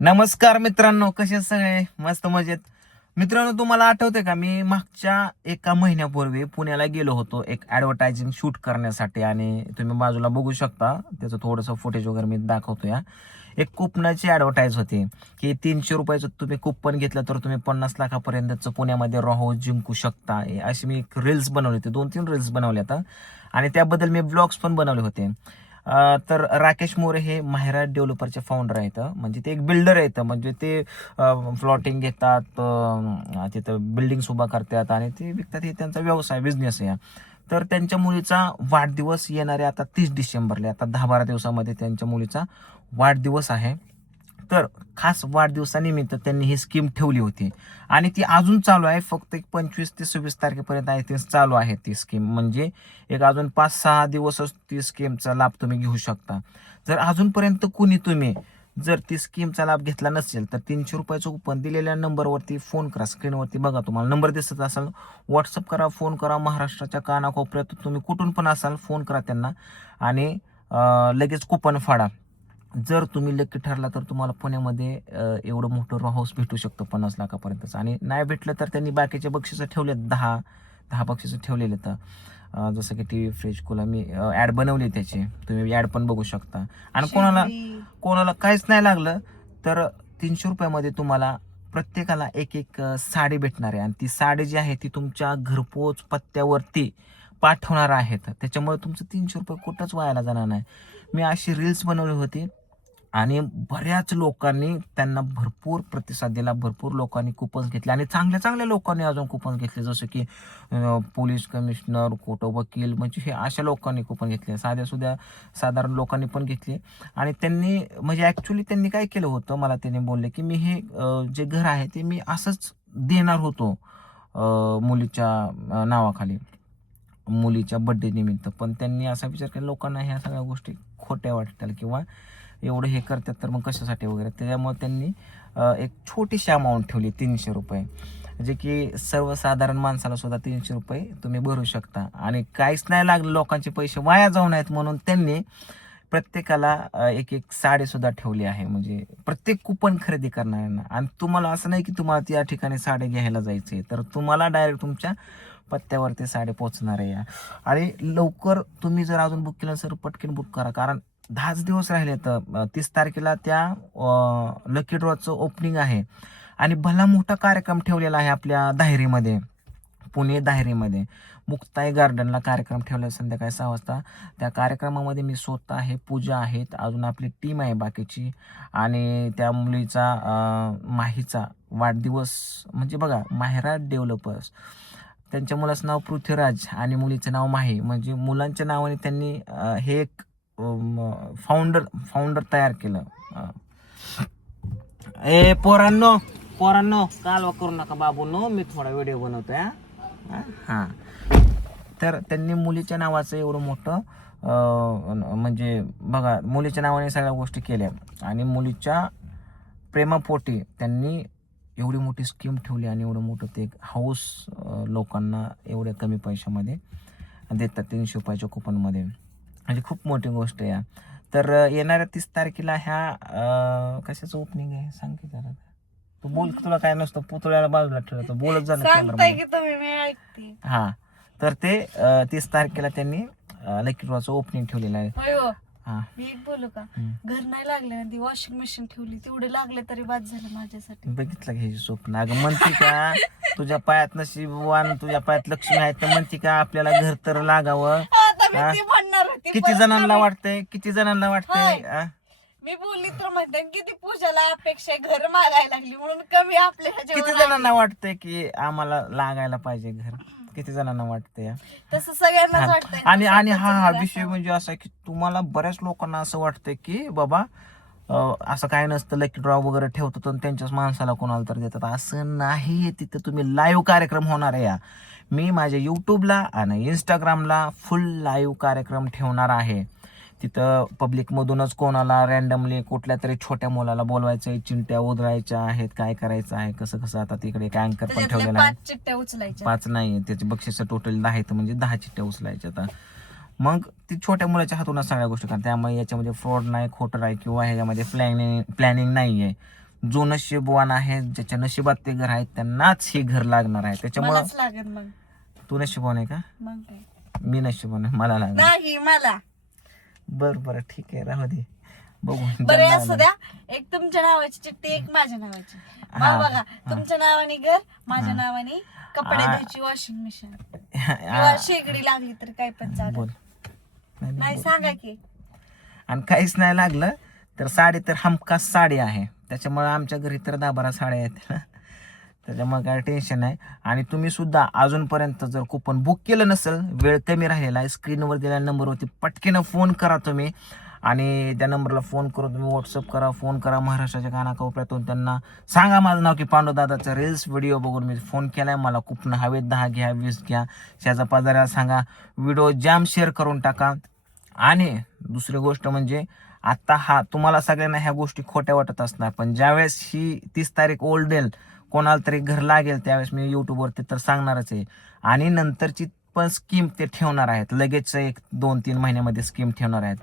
नमस्कार मित्रांनो, कसे सगळे मस्त मजेत. मित्रांनो, तुम्हाला आठवते का मी मागच्या एका महिन्यापूर्वी पुण्याला गेलो होतो एक ऍडव्हर्टायझिंग शूट करण्यासाठी. आणि तुम्ही बाजूला बघू शकता, त्याचं थोडंसं फुटेज वगैरे मी दाखवतो. या एक कुपनाची ऍडव्हर्टाईज होती की 300 रुपयाचं तुम्ही कुपन घेतलं तर तुम्ही 50 लाखापर्यंतचं पुण्यामध्ये राहू जिंकू शकता. अशी मी एक रील्स बनवली होती, 2-3 रील्स बनवल्या आता. आणि त्याबद्दल मी ब्लॉग्स पण बनवले होते. तर राकेश मोरे हे माहिरा डेव्हलपरचे फाउंडर आहेत. म्हणजे ते एक बिल्डर आहेत. म्हणजे ते प्लॉटिंग घेतात, तिथं बिल्डिंग उभा करतात आणि ते विकतात. हे त्यांचा व्यवसाय, बिझनेस आहे. तर त्यांच्या मुलीचा वाढदिवस येणारे आता 30 डिसेंबरला, आता 10-12 दिवसामध्ये त्यांच्या मुलीचा वाढदिवस आहे. तर खास वाढदिवसानिमित्त त्यांनी ही स्कीम ठेवली होती आणि ती अजून चालू आहे. फक्त एक 25 ते 26 तारखेपर्यंत आहे ते चालू आहे ती स्कीम. म्हणजे एक अजून 5-6 दिवसच ती स्कीमचा लाभ तुम्ही घेऊ शकता. जर अजूनपर्यंत कुणी तुम्ही जर ती स्कीमचा लाभ घेतला नसेल तर 300 रुपयाचं कुपन दिलेल्या नंबरवरती फोन करा. स्क्रीनवरती बघा, तुम्हाला नंबर दिसत असाल, व्हॉट्सअप करा, फोन करा. महाराष्ट्राच्या कानाकोपऱ्यात तुम्ही कुठून पण असाल, फोन करा त्यांना आणि लगेच कुपन फाडा. जर तुम्ही लकी ठरला तर तुम्हाला पुण्यामध्ये एवढं मोठं रो हाऊस भेटू शकतं 50 लाखापर्यंतच. आणि नाही भेटलं तर त्यांनी बाकीचे बक्षिसं ठेवलेत, 10 बक्षिसं ठेवलेले. तर जसं की टी व्ही फ्रीज, कूलर, मी ॲड बनवली त्याची, तुम्ही ॲड पण बघू शकता. आणि कोणाला कोणाला काहीच नाही लागलं तर 300 रुपयामध्ये तुम्हाला प्रत्येकाला एक एक साडी भेटणार आहे. आणि ती साडी जी आहे ती तुमच्या घरपोच पत्त्यावरती पाठवणार आहेत. त्याच्यामुळे तुमचं 300 रुपये कुठंच वायाला जाणार नाही. मी अशी रील्स बनवली होती आणि बऱ्याच लोकांनी त्यांना भरपूर प्रतिसाद दिला. भरपूर लोकांनी कुपन्स घेतले आणि चांगल्या चांगल्या लोकांनी अजून कुपन्स घेतले. जसं की पोलीस कमिशनर, कोर्ट वकील, म्हणजे हे अशा लोकांनी कुपन घेतले. सुद्धा साधारण लोकांनी पण घेतले. आणि त्यांनी म्हणजे ॲक्च्युली त्यांनी काय केलं होतं, मला त्यांनी बोलले की मी हे जे घर आहे ते मी असंच देणार होतो मुलीच्या नावाखाली, मुलीच्या बड्डे निमित्त. पण त्यांनी असा विचार केला, लोकांना ह्या सगळ्या गोष्टी खोट्या वाटतील किंवा एवढं हे करतात तर मग कशासाठी वगैरे. त्याच्यामुळे त्यांनी एक छोटीशी अमाऊंट ठेवली, 300 रुपये, जे की सर्वसाधारण माणसाला सुद्धा 300 रुपये तुम्ही भरू शकता. आणि काहीच नाही लागलं, लोकांचे पैसे वाया जाऊ नयेत म्हणून त्यांनी प्रत्येकाला एक एक साडी सुद्धा ठेवली आहे. म्हणजे प्रत्येक कुपन खरेदी करणाऱ्यांना. आणि तुम्हाला असं नाही की तुम्हाला त्या ठिकाणी साडी घ्यायला जायचे, तर तुम्हाला डायरेक्ट तुमच्या पत्त्यावरती साडी पोहोचणार आहे. आणि लवकर तुम्ही जर अजून बुक केलं सर, पटकन बुक करा, कारण 10च दिवस राहिले. तर 30 तारखेला त्या लकी ड्रॉचं ओपनिंग आहे. आणि भला मोठा कार्यक्रम ठेवलेला आहे आपल्या दाहेरीमध्ये, पुणे दाहेरीमध्ये मुक्ताई गार्डनला कार्यक्रम ठेवला आहे संध्याकाळी 6 वाजता. त्या कार्यक्रमामध्ये मी स्वतः आहे, पूजा आहेत, अजून आपली टीम आहे बाकीची. आणि त्या मुलीचा माहीचा वाढदिवस, म्हणजे बघा, माहिरा डेव्हलपर्स, त्यांच्या मुलाचं नाव पृथ्वीराज आणि मुलीचं नाव माही. म्हणजे मुलांच्या नावाने त्यांनी हे एक फाउंडर तयार केलं. पोरांनो पोरांनो, कालवा करू नका बाबूंनो, मी थोडा व्हिडिओ बनवतोय. हां, तर त्यांनी मुलीच्या नावाचं एवढं मोठं म्हणजे बघा, मुलीच्या नावाने सगळ्या गोष्टी केल्या. आणि मुलीच्या प्रेमापोटी त्यांनी एवढी मोठी स्कीम ठेवली आणि एवढं मोठं ते हाऊस लोकांना एवढ्या कमी पैशामध्ये देतात, 300 रुपयाच्या कुपनमध्ये. म्हणजे खूप मोठी गोष्ट आहे. तर येणाऱ्या 30 तारखेला ह्या कशाचं ओपनिंग आहे सांग की जरा. तू बोल, तुला काय नसतं, पुतळ्याला बाजूला ठेवतो, बोलत जा ना कॅमेरामध्ये. हा, तर ते 30 तारखेला त्यांनी लकी ड्रॉचं ओपनिंग ठेवलेलं आहे. मी एक बोलू का? घर नाही लागले ना, ती वॉशिंग मशीन ठेवली, तेवढे लागले तरी बाद झालं माझ्यासाठी. बघितलं घ्यायची स्वप्न. अगं म्हणते का, तुझ्या पायात नशीबवान, तुझ्या पायात लक्ष्मी आहे, तर म्हणते का आपल्याला घर तर लागावं. आता मी ती म्हणणार होती, किती जणांना वाटतंय, किती जणांना वाटतंय. मी बोलली तर म्हणते किती पूजाला अपेक्षा आहे, घर मागायला लागली म्हणून कमी आपल्या किती जणांना वाटतंय की आम्हाला लागायला पाहिजे घर, किती जणांना वाटतंय. तसं सगळ्यांनाच वाटतंय. आणि आणि हा विषय म्हणजे असा की तुम्हाला बऱ्याच लोकांना असं वाटतंय की बाबा असं काय नसतं, लकी ड्रॉ वगैरे ठेवतात आणि त्यांच्याच माणसाला कोणाला तर देतात. असं नाही. तिथं तुम्ही लाईव्ह कार्यक्रम होणार आहे. मी माझ्या यूट्यूबला आणि इंस्टाग्रामला फुल लाईव्ह कार्यक्रम ठेवणार आहे. तिथं पब्लिकमधूनच कोणाला रॅन्डमली कुठल्या तरी छोट्या मुलाला बोलवायचं, चिंट्या उधळायच्या आहेत, काय करायचं आहे, कसं कसं. आता तिकडे एक अँकर पण ठेवलेला आहे. 5 चिठ्ठ्या उचलायच्या, 5 नाही, त्याचे बक्षीस टोटल 10 आहेत, म्हणजे 10 चिठ्ठ्या उचलायच्या. आता मग ती छोट्या मुलाच्या हातूनच सगळ्या गोष्टी करतात. त्यामुळे याच्यामध्ये फ्रॉड नाही, खोटं नाही, किंवा ह्याच्यामध्ये प्लॅनिंग नाही आहे. जो नशीबवान आहे, ज्याच्या नशिबात ते घर आहे, त्यांनाच हे घर लागणार आहे. त्याच्यामुळं मलाच लागेल मग. तू नशीबवान आहे का? मग काय मी नशीबवान आहे, मला लागणार. नाही मला. बरं ठीक आहे, राहू दे, बघू. बरे असू द्या, एक तुमच्या नावाची चिठ्ठी, एक माझ्या नावाची. हा. बघा, तुमच्या नावाने घर, माझ्या नावाने कपडे धुवायची वॉशिंग मशीन, किंवा शेगडी लागली तर काय पण चालेल. बोल. नाही सांगा की. आणि काहीच नाही लागलं तर साडी तर हमखास साडी आहे. त्याच्यामुळे आमच्या घरी तर 10-12 साड्या आहेत. त्याच्यामुळे काय टेन्शन नाही. आणि तुम्ही सुद्धा अजूनपर्यंत जर कुपन बुक केलं नसेल, वेळ कमी राहिलेला आहे, स्क्रीनवर दिलेल्या नंबरवरती पटकेनं फोन करा तुम्ही. आणि त्या नंबरला फोन करून तुम्ही व्हॉट्सअप करा, फोन करा. महाराष्ट्राच्या कानाकोपऱ्यातून त्यांना सांगा माझं नाव की पांडुदादाचं रील्स व्हिडिओ बघून मी फोन केलाय, मला कुपन हवेत 10 घ्या, 20 घ्या. शेजा पाजाऱ्याला सांगा, व्हिडिओ जाम शेअर करून टाका. आणि दुसरी गोष्ट म्हणजे आता तुम्हाला सगळ्यांना ह्या गोष्टी खोट्या वाटत असणार, पण ज्यावेळेस ही 30 तारीख ओल्डेल, कोणाला तरी घर लागेल, त्यावेळेस मी युट्यूबवरती तर सांगणारच आहे. आणि नंतरची पण स्कीम ते ठेवणार आहेत, लगेच 1-2-3 महिन्यामध्ये स्कीम ठेवणार आहेत.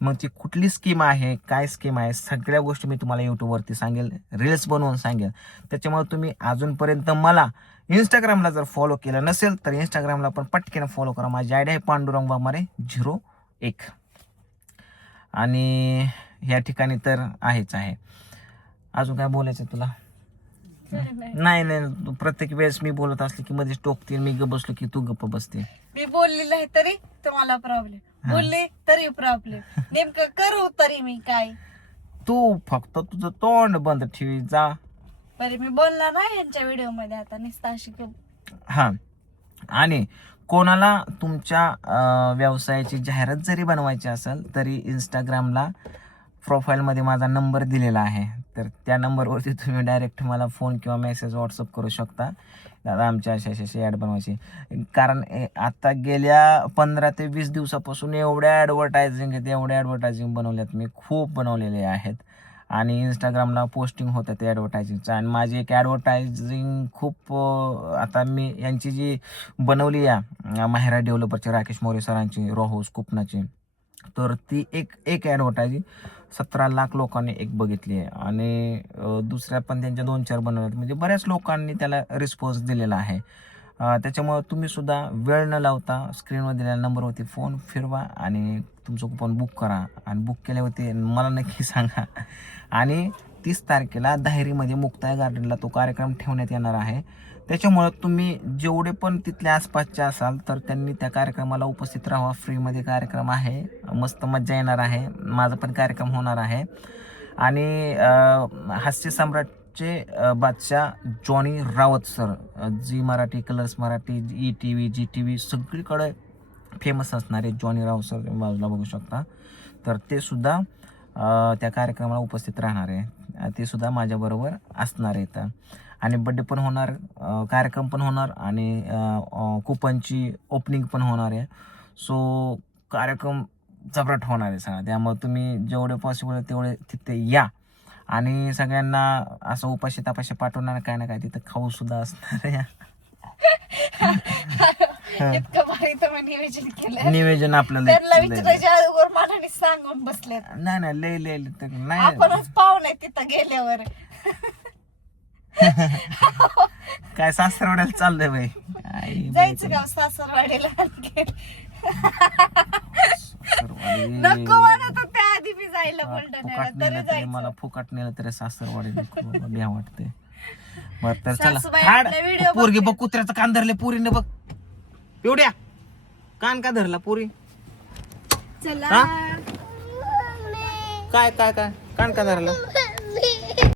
मग ती कुठली स्कीम आहे, काय स्कीम आहे, सगळ्या गोष्टी मी तुम्हाला युट्यूबवरती सांगेल, रील्स बनवून सांगेल. त्याच्यामुळे तुम्ही अजूनपर्यंत मला इंस्टाग्रामला जर फॉलो केलं नसेल तर इंस्टाग्रामला पण पटकन फॉलो करा. माझी आयडी आहे पांडुरंग वाघमारे 01. आणि ह्या ठिकाणी तर आहेच आहे. अजून काय बोलायचं तुला? नाही, तू प्रत्येक वेळेस मी बोलत असले की मध्येच टोकते, मी गप बसलो की तू गप्प बसते. मी बोललेलं आहे तरी तुम्हाला प्रॉब्लेम, बोलले तरी प्रॉब्लेम, नेमकं करू तरी मी काय? तू फक्त तुझं तोंड बंद ठेवी जा. बरे मी बोलणार नाही यांच्या व्हिडिओ मध्ये आता, नुसतं अशी हा. आणि कोणाला तुमच्या व्यवसायाची जाहिरात जरी बनवायची असेल तरी इंस्टाग्रामला प्रोफाईलमध्ये माझा नंबर दिलेला आहे, तर त्या नंबरवरती तुम्ही डायरेक्ट मला फोन किंवा मेसेज व्हॉट्सअप करू शकता. दादा आमच्या अशी ॲड बनवायची. कारण आता गेल्या 15 ते 20 दिवसापासून एवढ्या ॲडव्हर्टायझिंग आहेत, एवढ्या ॲडव्हर्टायझिंग बनवल्यात मी, खूप बनवलेले आहेत. आणि इंस्टाग्रामला पोस्टिंग होतं ते ॲडव्हर्टायझिंगचं. आणि माझी एक ॲडव्हर्टायझिंग खूप आता मी यांची जी बनवली आहे माहिरा डेव्हलपरची, राकेश मोरे सरांची, रोहाऊस कुपनाची, तर ती एक ॲडव्हर्टायझिंग 17 लाख लोकांनी एक बघितली आहे. आणि दुसऱ्या पण त्यांच्या 2-4 बनवल्यात, म्हणजे बऱ्याच लोकांनी त्याला रिस्पॉन्स दिलेला आहे. त्याच्यामुळं तुम्ही सुद्धा वेळ न लावता स्क्रीनवर दिलेल्या नंबरवरती फोन फिरवा आणि तुमचं कुपन बुक करा. आणि बुक केल्यावरती मला नक्की सांगा. आणि 30 तारखेला दाहेरीमध्ये मुक्ताई गार्डनला तो कार्यक्रम ठेवण्यात येणार आहे. त्याच्यामुळं तुम्ही जेवढे पण तिथल्या आसपासचे असाल तर त्यांनी त्या कार्यक्रमाला उपस्थित राहावा. फ्रीमध्ये कार्यक्रम आहे, मस्त मजा येणार आहे, माझा पण कार्यक्रम होणार आहे. आणि हास्य सम्राटचे बादशाह Johnny Rawat sir, Zee Marathi, Colors Marathi, ETV, GTV सगळीकडे फेमस असणारे जॉनी रावत सर बाजूला बघू शकता, तर ते सुद्धा त्या कार्यक्रमाला उपस्थित राहणार आहे. ते सुद्धा माझ्याबरोबर असणार आहेत. आणि बड्डे पण होणार, कार्यक्रम पण होणार आणि कुपनची ओपनिंग पण होणार आहे. सो कार्यक्रम जबरट होणार आहे सगळा. त्यामुळे तुम्ही जेवढे पॉसिबल तेवढे तिथे या. आणि सगळ्यांना असं उपाशी तापाशी पाठवणार काय ना काय तिथं खाऊ सुद्धा असणार आहे. इतकं भारी तुम्ही नियोजन केलं. नियोजन आपल्याला त्यांना विचारायच्या अगोदर मनाने सांगून बसले. नाही लय नाही, आपणच पाहुणे तिथं गेल्यावर. काय सासरवाड्याला चाललंय बाई, जायचं का सासरवाडीला? नको म्हणत होते आधी मी जायला बुलढाण्याला, तरी जायचं. मला फुकट नेलं तरी सासरवाडी भ्या वाटते. बरं तर चला, सासूबाई हाड आपल्या व्हिडिओ पोरगी बघ, कुत्र्याचं कान धरले पोरीने बघ. एवढ्या कान का धरला पोरी? चला काय कान का धरला?